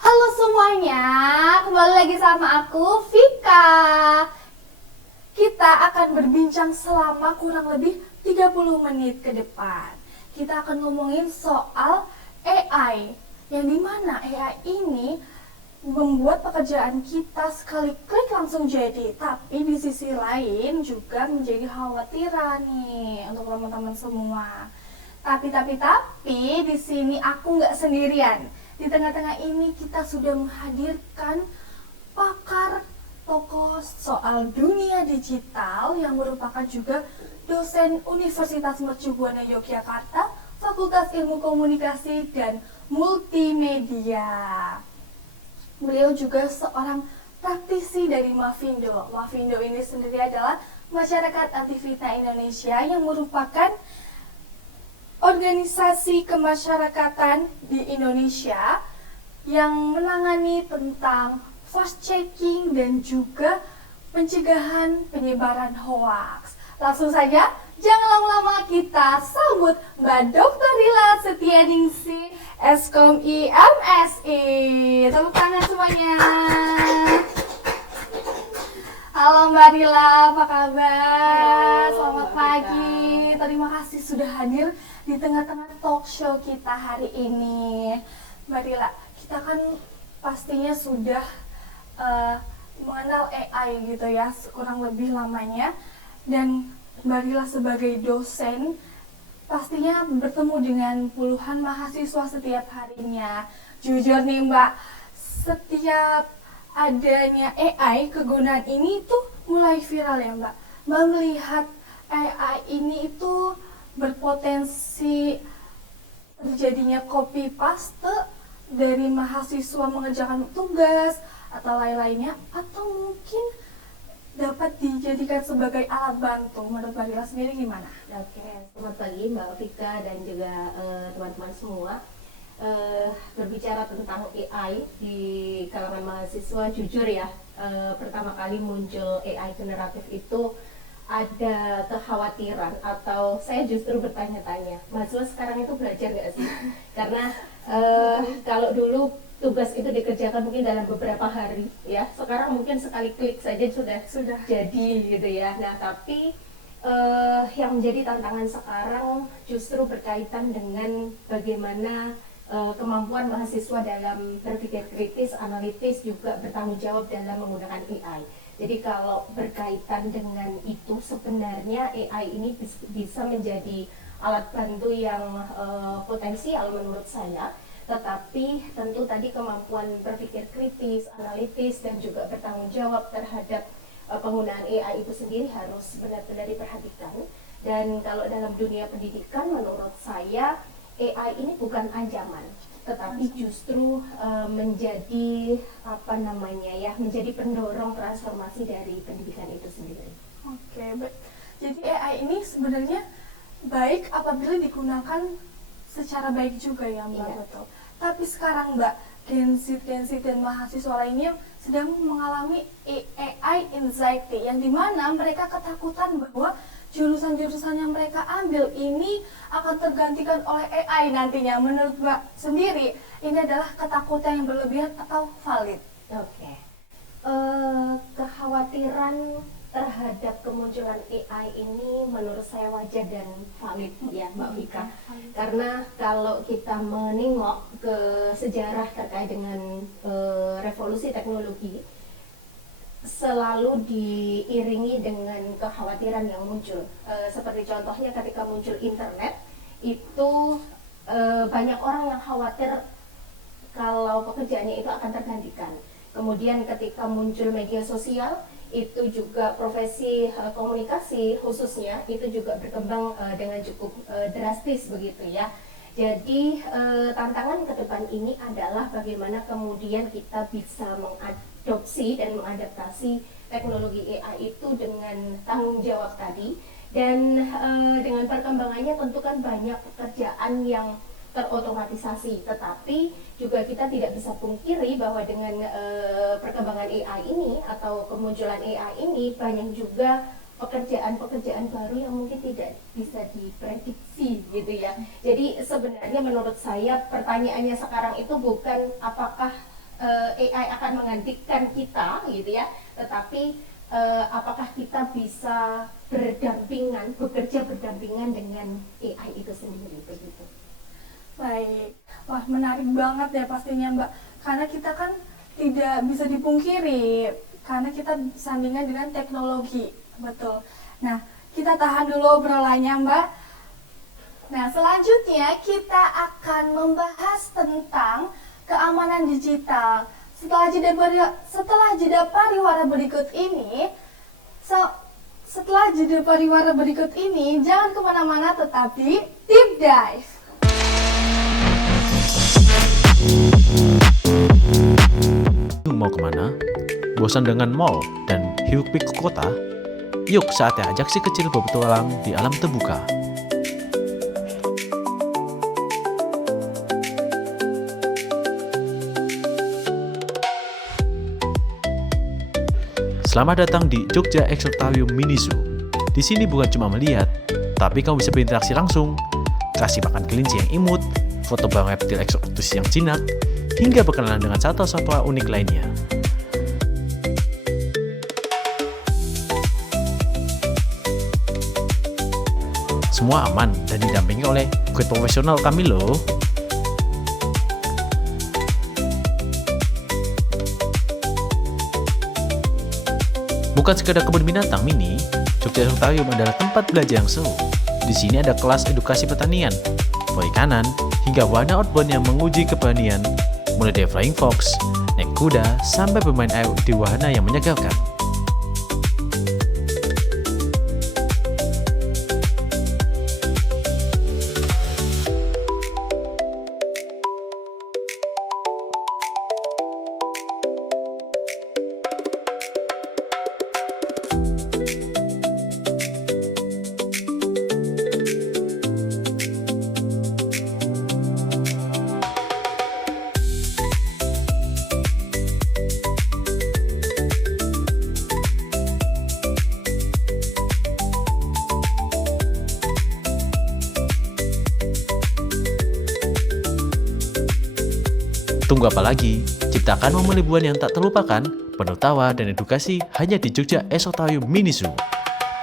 Halo semuanya, kembali lagi sama aku, Vika. Kita akan berbincang selama kurang lebih 30 menit ke depan. Kita akan ngomongin soal AI, yang dimana AI ini membuat pekerjaan kita sekali klik langsung jadi. Tapi di sisi lain juga menjadi khawatiran nih untuk teman-teman semua. Tapi di sini aku nggak sendirian. Di tengah-tengah ini kita sudah menghadirkan pakar tokoh soal dunia digital yang merupakan juga dosen Universitas Mercu Buana Yogyakarta, Fakultas Ilmu Komunikasi dan Multimedia. Beliau juga seorang praktisi dari Mafindo. Mafindo ini sendiri adalah Masyarakat Anti Fitnah Indonesia yang merupakan organisasi kemasyarakatan di Indonesia yang menangani tentang fast checking dan juga pencegahan penyebaran hoaks. Langsung saja, jangan lama-lama, kita sambut Mbak Dr. Rila Setianingsih, Eskom IMSI. Tepuk tangan semuanya. Halo Mbak Rila, apa kabar? Selamat pagi. Terima kasih sudah hadir di tengah-tengah talk show kita hari ini. Mbak Rila, kita kan pastinya sudah mengenal AI gitu ya, kurang lebih lamanya. Dan Mbak Rila sebagai dosen pastinya bertemu dengan puluhan mahasiswa setiap harinya. Jujur nih Mbak, setiap adanya AI, kegunaan ini tuh mulai viral ya Mbak. Mbak melihat AI ini itu berpotensi terjadinya copy paste dari mahasiswa mengerjakan tugas atau lain-lainnya, atau mungkin dapat dijadikan sebagai alat bantu. Menurut Mbak Rila sendiri gimana? Oke, selamat pagi Mbak Vika dan juga teman-teman semua. Berbicara tentang AI di kalangan mahasiswa, jujur ya, pertama kali muncul AI generatif itu ada kekhawatiran, atau saya justru bertanya-tanya, mahasiswa sekarang itu belajar nggak sih? Karena kalau dulu tugas itu dikerjakan mungkin dalam beberapa hari, ya. Sekarang mungkin sekali klik saja sudah jadi gitu ya. Nah, tapi yang menjadi tantangan sekarang justru berkaitan dengan bagaimana kemampuan mahasiswa dalam berpikir kritis, analitis, juga bertanggung jawab dalam menggunakan AI. Jadi kalau berkaitan dengan itu, sebenarnya AI ini bisa menjadi alat bantu yang potensial menurut saya. Tetapi tentu tadi kemampuan berpikir kritis, analitis, dan juga bertanggung jawab terhadap penggunaan AI itu sendiri harus benar-benar diperhatikan. Dan kalau dalam dunia pendidikan, menurut saya AI ini bukan ancaman, tetapi justru menjadi menjadi pendorong transformasi dari pendidikan itu sendiri. Oke, jadi AI ini sebenarnya baik apabila digunakan secara baik juga ya Mbak. Iya. Betul. Tapi sekarang Mbak, Gen Z dan mahasiswa lainnya sedang mengalami AI anxiety, yang dimana mereka ketakutan bahwa jurusan-jurusan yang mereka ambil ini akan tergantikan oleh AI nantinya. Menurut Mbak sendiri, ini adalah ketakutan yang berlebihan atau valid? Oke. Kekhawatiran terhadap kemunculan AI ini menurut saya wajar dan valid ya Mbak Vika. Karena kalau kita menengok ke sejarah terkait dengan revolusi teknologi, selalu diiringi dengan kekhawatiran yang muncul. Seperti contohnya ketika muncul internet, itu banyak orang yang khawatir kalau pekerjaannya itu akan tergantikan. Kemudian ketika muncul media sosial, itu juga profesi komunikasi khususnya itu juga berkembang dengan cukup drastis begitu ya. Jadi tantangan ke depan ini adalah bagaimana kemudian kita bisa mengadopsi dan mengadaptasi teknologi AI itu dengan tanggung jawab tadi. Dan dengan perkembangannya tentu kan banyak pekerjaan yang terotomatisasi, tetapi juga kita tidak bisa pungkiri bahwa dengan perkembangan AI ini atau kemunculan AI ini banyak juga pekerjaan-pekerjaan baru yang mungkin tidak bisa diprediksi gitu ya. Jadi sebenarnya menurut saya pertanyaannya sekarang itu bukan apakah AI akan menggantikan kita gitu ya, tetapi apakah kita bisa bekerja berdampingan dengan AI itu sendiri begitu. Baik, wah menarik banget ya pastinya Mbak, karena kita kan tidak bisa dipungkiri, karena kita sandingan dengan teknologi, betul. Nah, kita tahan dulu obrolannya Mbak. Nah, selanjutnya kita akan membahas tentang keamanan digital. Setelah jeda pariwara berikut ini, jangan kemana-mana, tetapi deep dive. Mau kemana? Bosan dengan mall dan hiruk-pikuk kota? Yuk saatnya ajak si kecil berpetualang di alam terbuka. Selamat datang di Jogja Exoterium Mini Zoo. Di sini bukan cuma melihat, tapi kamu bisa berinteraksi langsung, kasih makan kelinci yang imut, foto barang reptil eksotis yang jinak, hingga berkenalan dengan satwa-satwa unik lainnya. Semua aman dan didampingi oleh guide profesional kami loh. Bukan sekedar kebun binatang mini, Jogja Exoterium adalah tempat belajar yang seru. Di sini ada kelas edukasi pertanian, perikanan, hingga wahana outbound yang menguji keberanian, mulai dari flying fox, naik kuda, sampai bermain air di wahana yang menyegarkan. Tunggu apa lagi? Ciptakan momen liburan yang tak terlupakan, penuh tawa dan edukasi hanya di Jogja Exoterium Mini Zoo.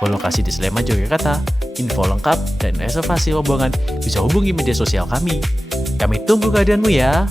Berlokasi di Sleman, Yogyakarta. Info lengkap dan reservasi rombongan bisa hubungi media sosial kami. Kami tunggu kehadiranmu ya.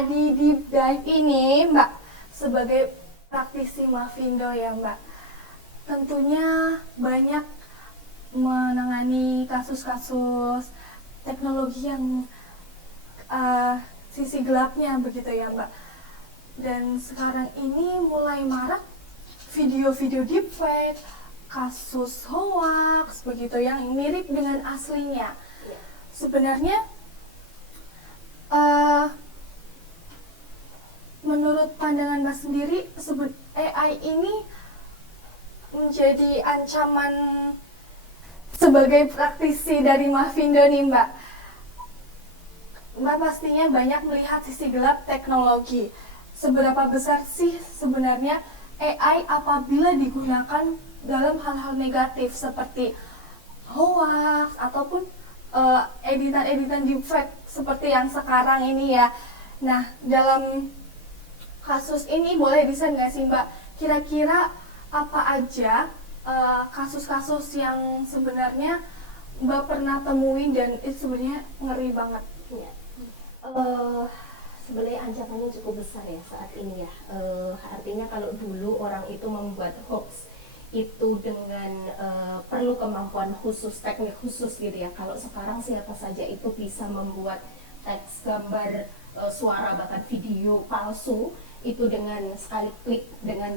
Di deep dive ini Mbak sebagai praktisi Mavindo ya Mbak, tentunya banyak menangani kasus-kasus teknologi yang sisi gelapnya begitu ya Mbak. Dan sekarang ini mulai marak video-video deepfake, kasus hoax begitu yang mirip dengan aslinya. Sebenarnya menurut pandangan Mbak sendiri, AI ini menjadi ancaman Sebagai praktisi dari Mavindo nih Mbak, Mbak pastinya banyak melihat sisi gelap teknologi. Seberapa besar sih sebenarnya AI apabila digunakan dalam hal-hal negatif seperti hoax ataupun editan-editan deepfake seperti yang sekarang ini ya. Nah, dalam kasus ini boleh di-share nggak sih Mbak, kira-kira apa aja kasus-kasus yang sebenarnya Mbak pernah temuin dan itu sebenarnya ngeri banget? Ya. Sebenarnya ancamannya cukup besar ya saat ini ya. Artinya kalau dulu orang itu membuat hoax itu dengan perlu kemampuan khusus, teknik khusus gitu ya. Kalau sekarang siapa saja itu bisa membuat teks, gambar, suara, bahkan video palsu itu dengan sekali klik, dengan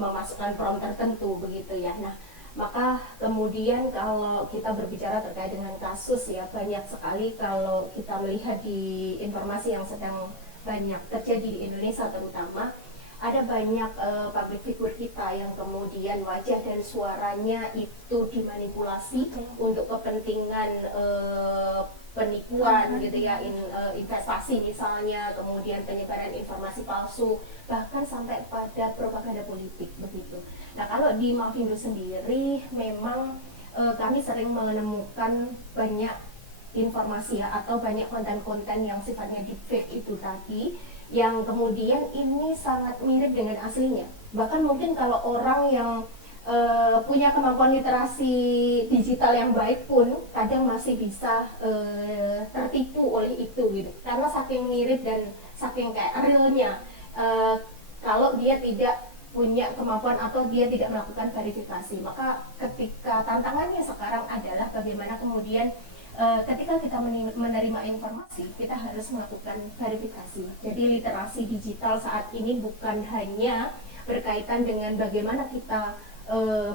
memasukkan prompt tertentu begitu ya. Nah, maka kemudian kalau kita berbicara terkait dengan kasus ya, banyak sekali kalau kita melihat di informasi yang sedang banyak terjadi di Indonesia terutama, ada banyak public figure kita yang kemudian wajah dan suaranya itu dimanipulasi untuk kepentingan penipuan gitu ya, investasi misalnya, kemudian penyebaran informasi palsu, bahkan sampai pada propaganda politik begitu. Nah, kalau di Mavindo sendiri memang kami sering menemukan banyak informasi ya, atau banyak konten-konten yang sifatnya deepfake itu tadi, yang kemudian ini sangat mirip dengan aslinya. Bahkan mungkin kalau orang yang punya kemampuan literasi digital yang baik pun kadang masih bisa tertipu oleh itu gitu, karena saking mirip dan saking kayak realnya. Kalau dia tidak punya kemampuan atau dia tidak melakukan verifikasi, maka ketika tantangannya sekarang adalah bagaimana kemudian ketika kita menerima informasi, kita harus melakukan verifikasi. Jadi literasi digital saat ini bukan hanya berkaitan dengan bagaimana kita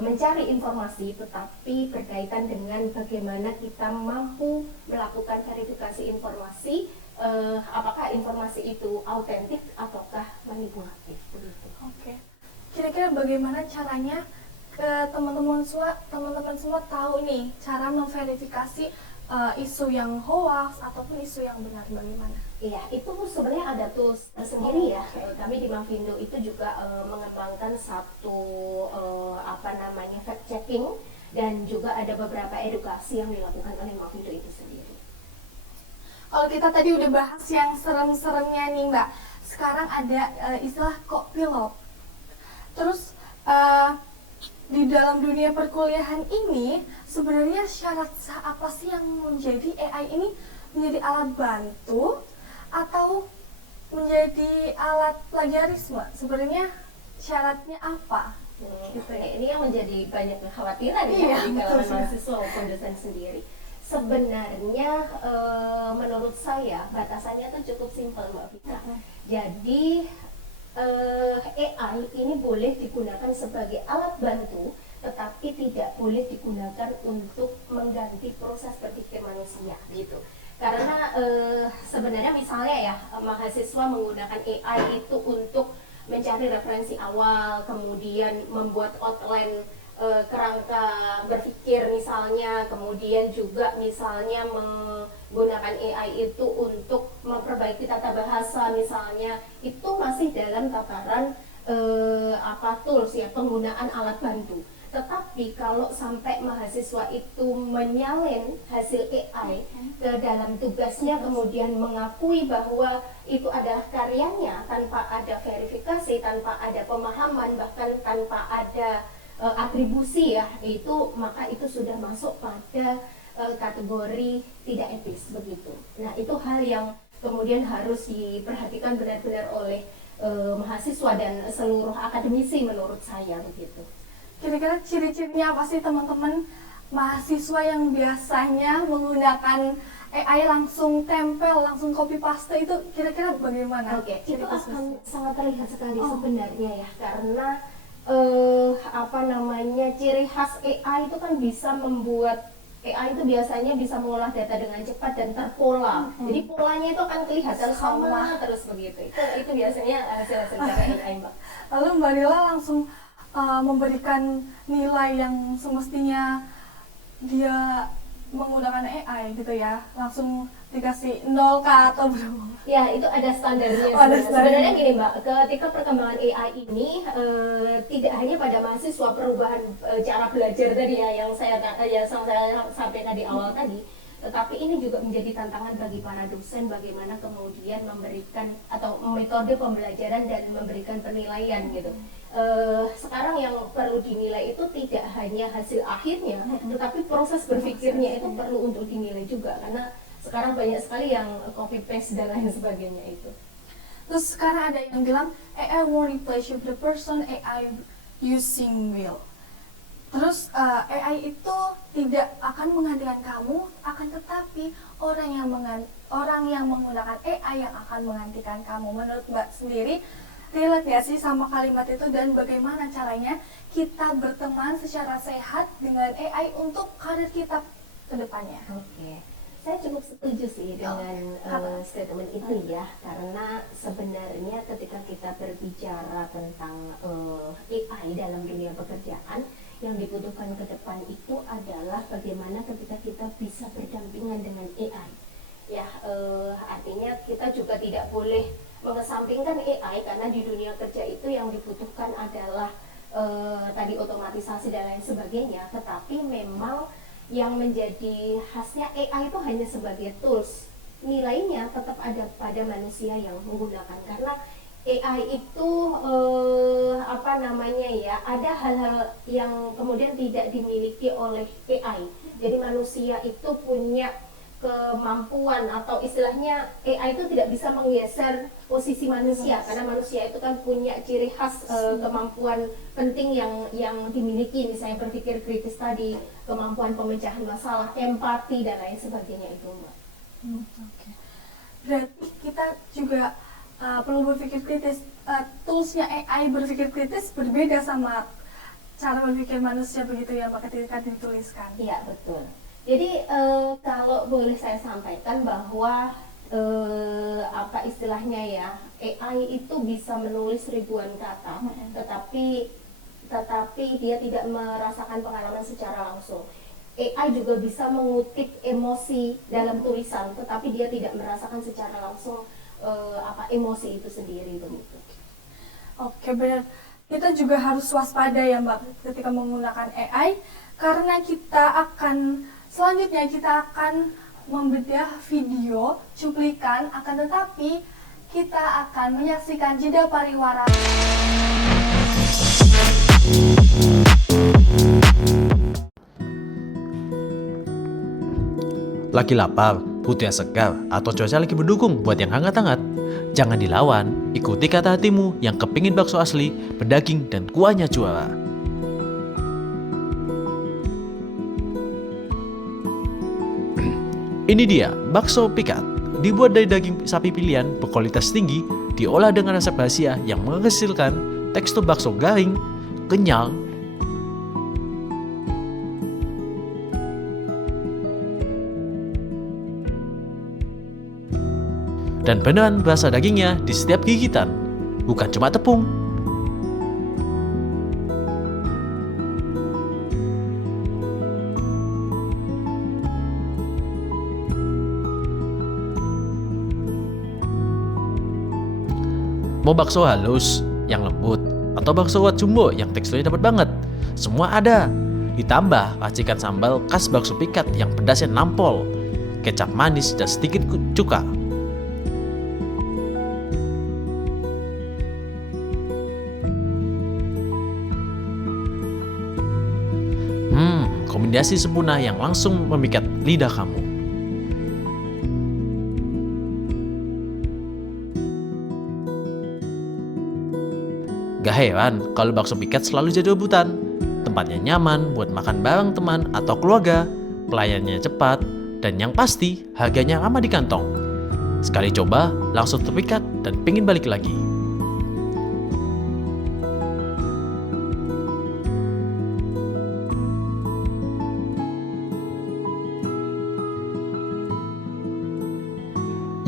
mencari informasi, tetapi berkaitan dengan bagaimana kita mampu melakukan verifikasi informasi, apakah informasi itu autentik ataukah manipulatif begitu. Oke. Kira-kira bagaimana caranya teman-teman semua tahu nih cara memverifikasi isu yang hoax ataupun isu yang benar, bagaimana? Iya, itu sebenarnya ada tools tersendiri ya. Kami di Mavindo itu juga mengembangkan satu fact checking, dan juga ada beberapa edukasi yang dilakukan oleh Mavindo itu sendiri. Kalau kita tadi udah bahas yang serem-seremnya nih Mbak, sekarang ada istilah co-pilot. Terus di dalam dunia perkuliahan ini sebenarnya syarat apa sih yang menjadi AI ini menjadi alat bantu atau menjadi alat plagiarisme? Sebenarnya syaratnya apa? Gitu ya. Ini yang menjadi banyak kekhawatiran ya di kalangan mahasiswa maupun dosen sendiri. Sebenarnya menurut saya batasannya itu cukup simpel Mbak Vika. Jadi AI ini boleh digunakan sebagai alat bantu, tetapi tidak boleh digunakan untuk mengganti proses berpikir manusia gitu. Karena sebenarnya misalnya ya, mahasiswa menggunakan AI itu untuk mencari referensi awal, kemudian membuat outline kerangka berpikir misalnya, kemudian juga misalnya menggunakan AI itu untuk memperbaiki tata bahasa misalnya, itu masih dalam tataran tools ya, penggunaan alat bantu. Tetapi kalau sampai mahasiswa itu menyalin hasil AI ke dalam tugasnya, kemudian mengakui bahwa itu adalah karyanya tanpa ada verifikasi, tanpa ada pemahaman, bahkan tanpa ada atribusi ya, itu maka itu sudah masuk pada kategori tidak etis begitu. Nah, itu hal yang kemudian harus diperhatikan benar-benar oleh mahasiswa dan seluruh akademisi menurut saya begitu. Kira-kira ciri-cirinya apa sih teman-teman mahasiswa yang biasanya menggunakan AI langsung tempel, langsung copy paste, itu kira-kira bagaimana? Oke, itu akan sangat terlihat sekali sebenarnya ya, karena ciri khas AI itu kan bisa membuat, AI itu biasanya bisa mengolah data dengan cepat dan terpola. Jadi polanya itu akan kelihatan sama terus begitu. Itu biasanya hasil dari AI, Mbak. Lalu Mbak Rila langsung memberikan nilai yang semestinya dia menggunakan AI gitu ya, langsung dikasih 0 kah atau berapa? Ya, itu ada standarnya. Oh, ada Sebenarnya standarnya. gini Mbak, ketika perkembangan AI ini tidak hanya pada mahasiswa, perubahan cara belajar tadi ya yang saya sampaikan di awal tadi, tetapi ini juga menjadi tantangan bagi para dosen bagaimana kemudian memberikan atau metode pembelajaran dan memberikan penilaian gitu. Sekarang yang perlu dinilai itu tidak hanya hasil akhirnya, tetapi proses berpikirnya itu perlu untuk dinilai juga, karena sekarang banyak sekali yang copy paste dan lain sebagainya itu. Terus sekarang ada yang bilang AI won't replace you, the person AI using will. Terus AI itu tidak akan menggantikan kamu, akan tetapi orang yang menggunakan AI yang akan menggantikan kamu. Menurut Mbak sendiri, relate nggak sih sama kalimat itu, dan bagaimana caranya kita berteman secara sehat dengan AI untuk karir kita ke depannya? Oke, saya cukup setuju sih dengan statement itu ya, karena sebenarnya ketika kita berbicara tentang AI dalam dunia pekerjaan, yang dibutuhkan ke depan itu adalah bagaimana ketika kita bisa berdampingan dengan AI. Ya, artinya kita juga tidak boleh mengesampingkan AI, karena di dunia kerja itu yang dibutuhkan adalah tadi otomatisasi dan lain sebagainya, tetapi memang yang menjadi khasnya AI itu hanya sebagai tools, nilainya tetap ada pada manusia yang menggunakan, karena AI itu ada hal-hal yang kemudian tidak dimiliki oleh AI. Jadi manusia itu punya kemampuan, atau istilahnya AI itu tidak bisa menggeser posisi manusia, karena manusia itu kan punya ciri khas kemampuan penting yang dimiliki, misalnya berpikir kritis tadi, kemampuan pemecahan masalah, empati dan lain sebagainya itu, Mbak. Oke. Berarti kita juga perlu berpikir kritis. Toolsnya AI berpikir kritis berbeda sama cara berpikir manusia begitu ya Pak, ketika dituliskan. Iya, betul. Jadi kalau boleh saya sampaikan bahwa apa istilahnya ya, AI itu bisa menulis ribuan kata, tetapi dia tidak merasakan pengalaman secara langsung. AI juga bisa mengutip emosi dalam tulisan, tetapi dia tidak merasakan secara langsung emosi itu sendiri begitu. Oke, benar. Kita juga harus waspada ya Mbak ketika menggunakan AI, karena selanjutnya kita akan membedah video cuplikan, akan tetapi kita akan menyaksikan jeda pariwara. Lagi lapar, butuh yang segar, atau cuaca lagi mendukung buat yang hangat-hangat? Jangan dilawan, ikuti kata hatimu yang kepingin bakso asli, berdaging, dan kuahnya juara. Ini dia, bakso pikat. Dibuat dari daging sapi pilihan berkualitas tinggi, diolah dengan resep rahasia yang menghasilkan tekstur bakso garing, kenyal, dan beneran berasa dagingnya di setiap gigitan, bukan cuma tepung. Mau bakso halus, yang lembut, atau bakso kuat jumbo yang teksturnya dapat banget, semua ada. Ditambah racikan sambal khas bakso pikat yang pedasnya nampol, kecap manis dan sedikit cuka. Kombinasi sempurna yang langsung memikat lidah kamu. Gak heran kalau bakso pikat selalu jadi rebutan. Tempatnya nyaman buat makan bareng teman atau keluarga, pelayannya cepat, dan yang pasti harganya ramah di kantong. Sekali coba, langsung terpikat dan pingin balik lagi.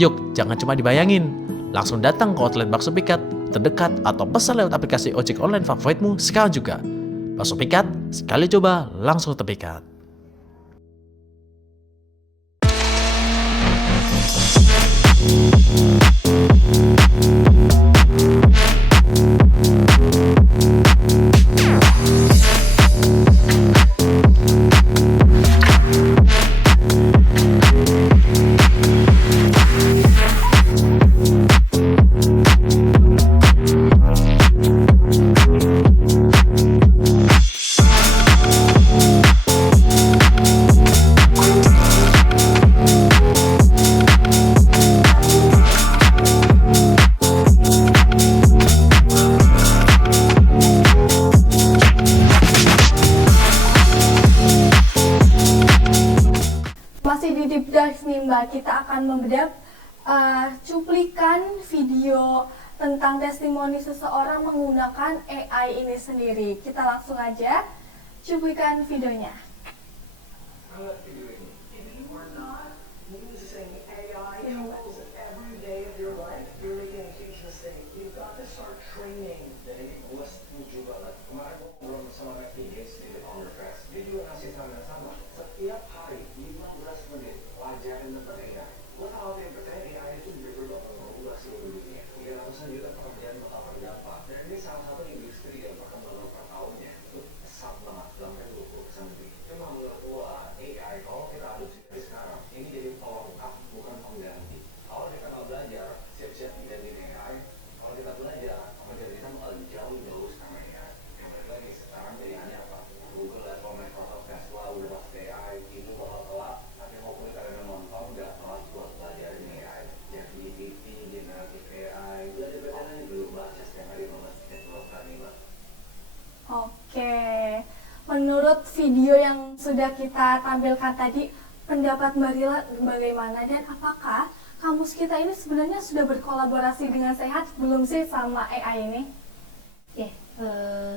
Yuk, jangan cuma dibayangin. Langsung datang ke outlet bakso pikat terdekat atau pesan lewat aplikasi ojek online favoritmu sekarang juga. Bakso pikat, sekali coba langsung terpikat. deep dive nih Mbak, kita akan membedah cuplikan video tentang testimoni seseorang menggunakan AI ini sendiri. Kita langsung aja cuplikan videonya. Setiap hari 15 menit pelajaran tentang AI. Lo tahu apa yang percaya AI itu berubah mengubah seluruh dunia. 300 juta pekerjaan bakal terdampak. Dan ini salah satu industri yang perkembangan per tahunnya itu pesat banget, bahkan 20% lebih. Cuma menurut gua AI kalau kita adopsi dari sekarang ini jadi pelengkap bukan pengganti. Kalau kita nggak belajar, siap-siap diganti AI. Kalau kita belajar, pekerjaan kita bakal jauh sekarang AI. Yang balik lagi sekarang pilihannya apa? Google atau Microsoft Tesla udah pasti AI itu bakal kelak. Tapi maupun kalian nonton nggak telat buat pelajarin AI. Jadi GPT, generatif AI, belajar dulu baca setiap hari banget. Itu kali Mbak. Oke, menurut video yang sudah kita tampilkan tadi, pendapat Mbak Rila bagaimana dan apakah kampus kita ini sebenarnya sudah berkolaborasi dengan Sehat belum sih sama AI ini?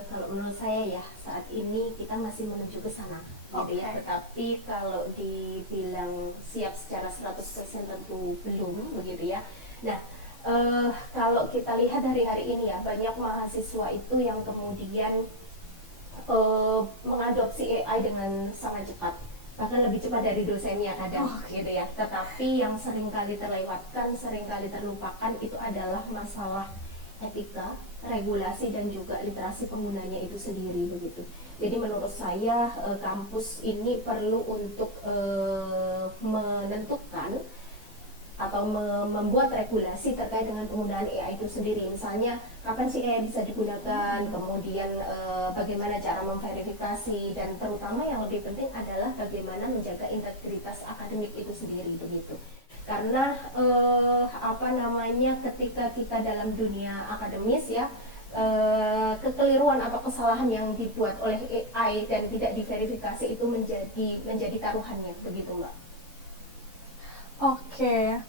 Kalau menurut saya ya saat ini kita masih menuju ke sana, gitu ya. Oke. Tetapi kalau dibilang siap secara 100% tentu belum, begitu ya. Nah, kalau kita lihat hari-hari ini ya banyak mahasiswa itu yang kemudian mengadopsi AI dengan sangat cepat, bahkan lebih cepat dari dosennya kadang, gitu ya. Tetapi yang seringkali terlewatkan, seringkali terlupakan itu adalah masalah etika, regulasi dan juga literasi penggunanya itu sendiri begitu. Jadi menurut saya kampus ini perlu untuk menentukan atau membuat regulasi terkait dengan penggunaan AI itu sendiri. Misalnya kapan sih AI bisa digunakan, kemudian bagaimana cara memverifikasi, dan terutama yang lebih penting adalah bagaimana menjaga integritas akademik itu sendiri begitu. Karena ketika kita dalam dunia akademis ya, kekeliruan atau kesalahan yang dibuat oleh AI dan tidak diverifikasi itu menjadi taruhannya begitu Mbak. Oke,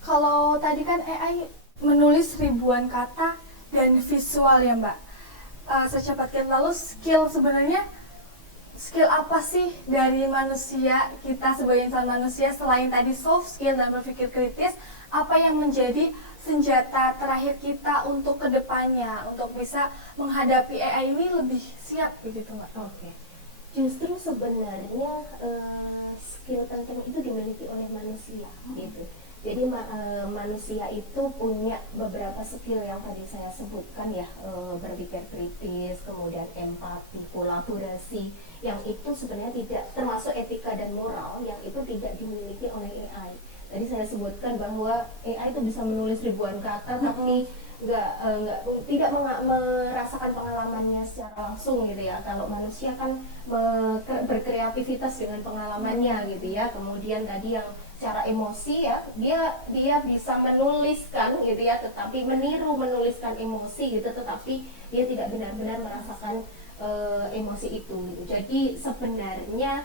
kalau tadi kan AI menulis ribuan kata dan visual ya Mbak. Secepat kilat, lalu skill apa sih dari manusia, kita sebagai insan manusia selain tadi soft skill dan berpikir kritis, apa yang menjadi senjata terakhir kita untuk kedepannya, untuk bisa menghadapi AI ini lebih siap begitu Mbak? Oke. Justru sebenarnya skill penting itu dimiliki oleh manusia gitu. Jadi manusia itu punya beberapa skill yang tadi saya sebutkan ya, berpikir kritis, kemudian empati, kolaborasi, yang itu sebenarnya tidak termasuk etika dan moral yang itu tidak dimiliki oleh AI. Tadi saya sebutkan bahwa AI itu bisa menulis ribuan kata tapi tidak merasakan pengalamannya secara langsung gitu ya. Kalau manusia kan berkreativitas dengan pengalamannya gitu ya. Kemudian tadi yang secara emosi ya, dia bisa menuliskan gitu ya, tetapi menuliskan emosi gitu, tetapi dia tidak benar-benar merasakan emosi itu gitu. Jadi sebenarnya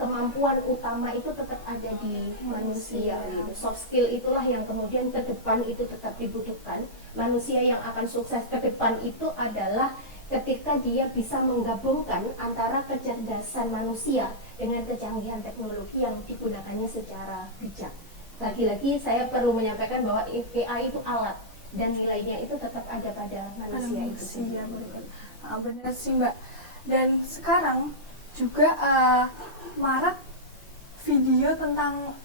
kemampuan utama itu tetap ada di manusia gitu. Soft skill itulah yang kemudian ke depan itu tetap dibutuhkan. Manusia yang akan sukses ke depan itu adalah ketika dia bisa menggabungkan antara kecerdasan manusia dengan kecanggihan teknologi yang digunakannya secara bijak. Lagi-lagi saya perlu menyampaikan bahwa AI itu alat dan nilainya itu tetap ada pada manusia itu sendiri. Benar sih Mbak. Dan sekarang juga marak video tentang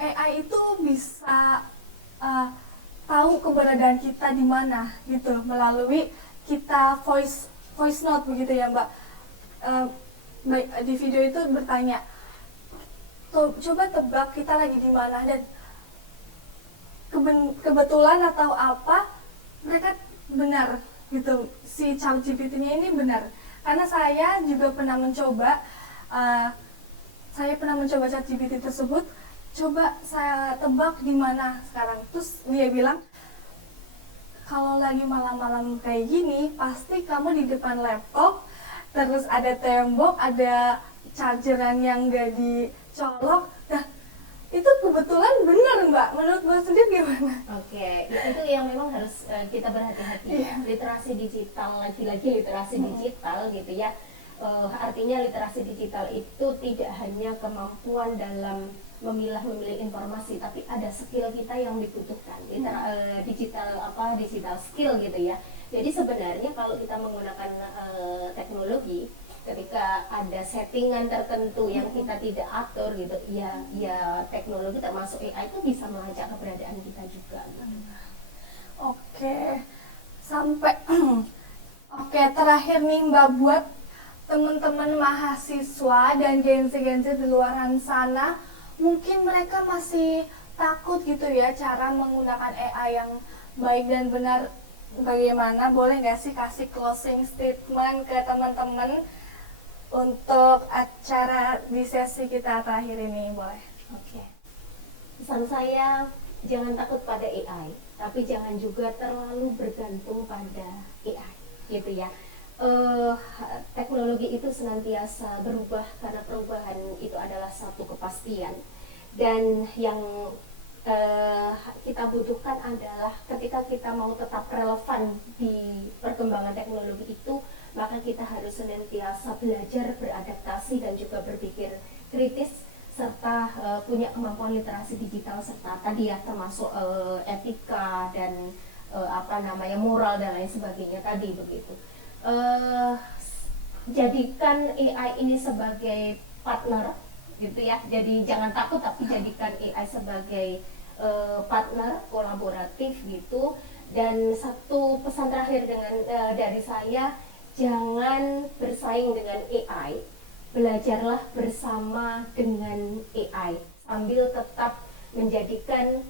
AI itu bisa tahu keberadaan kita di mana gitu melalui kita voice note begitu ya Mbak. Di video itu bertanya, coba tebak kita lagi di mana, dan kebetulan atau apa mereka benar gitu, si ChatGPT-nya ini benar. Karena saya juga pernah mencoba ChatGPT tersebut, coba saya tebak di mana sekarang. Terus dia bilang, kalau lagi malam-malam kayak gini, pasti kamu di depan laptop, terus ada tembok, ada chargeran yang nggak dicolok. Nah, itu kebetulan benar Mbak. Menurut Mbak sendiri gimana? Oke, itu yang memang harus kita berhati-hati ya. Literasi digital, lagi-lagi literasi digital gitu ya. Artinya literasi digital itu tidak hanya kemampuan dalam memilih informasi, tapi ada skill kita yang dibutuhkan. Digital skill gitu ya. Jadi sebenarnya kalau kita menggunakan teknologi, ketika ada settingan tertentu yang kita tidak atur gitu, ya teknologi termasuk AI itu bisa melacak keberadaan kita juga. Oke, sampai oke, terakhir nih Mbak, buat teman-teman mahasiswa dan Gen Z di luaran sana, mungkin mereka masih takut gitu ya cara menggunakan AI yang baik dan benar. Bagaimana, boleh nggak sih kasih closing statement ke teman-teman untuk acara di sesi kita terakhir ini, boleh? Oke. Pesan saya, jangan takut pada AI, tapi jangan juga terlalu bergantung pada AI, gitu ya. Teknologi itu senantiasa berubah karena perubahan itu adalah satu kepastian, dan yang kita butuhkan adalah ketika kita mau tetap relevan di perkembangan teknologi itu, maka kita harus senantiasa belajar, beradaptasi, dan juga berpikir kritis, serta punya kemampuan literasi digital, serta tadi ya termasuk etika dan moral dan lain sebagainya tadi begitu. Jadikan AI ini sebagai partner gitu ya, jadi jangan takut tapi jadikan AI sebagai partner kolaboratif gitu. Dan satu pesan terakhir dari saya, jangan bersaing dengan AI, belajarlah bersama dengan AI sambil tetap menjadikan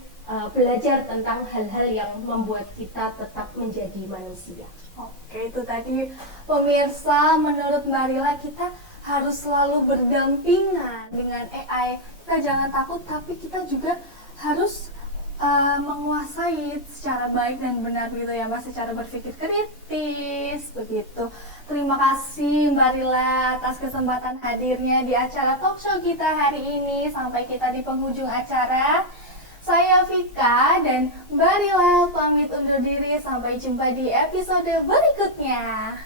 belajar tentang hal-hal yang membuat kita tetap menjadi manusia. Oke, itu tadi pemirsa, menurut Mbak Rila kita harus selalu berdampingan dengan AI. Kita jangan takut, tapi kita juga harus menguasai secara baik dan benar gitu ya Mbak, secara berpikir kritis begitu. Terima kasih Mbak Rila atas kesempatan hadirnya di acara talk show kita hari ini. Sampai kita di penghujung acara. Saya Vika dan Mbak Rila pamit undur diri. Sampai jumpa di episode berikutnya.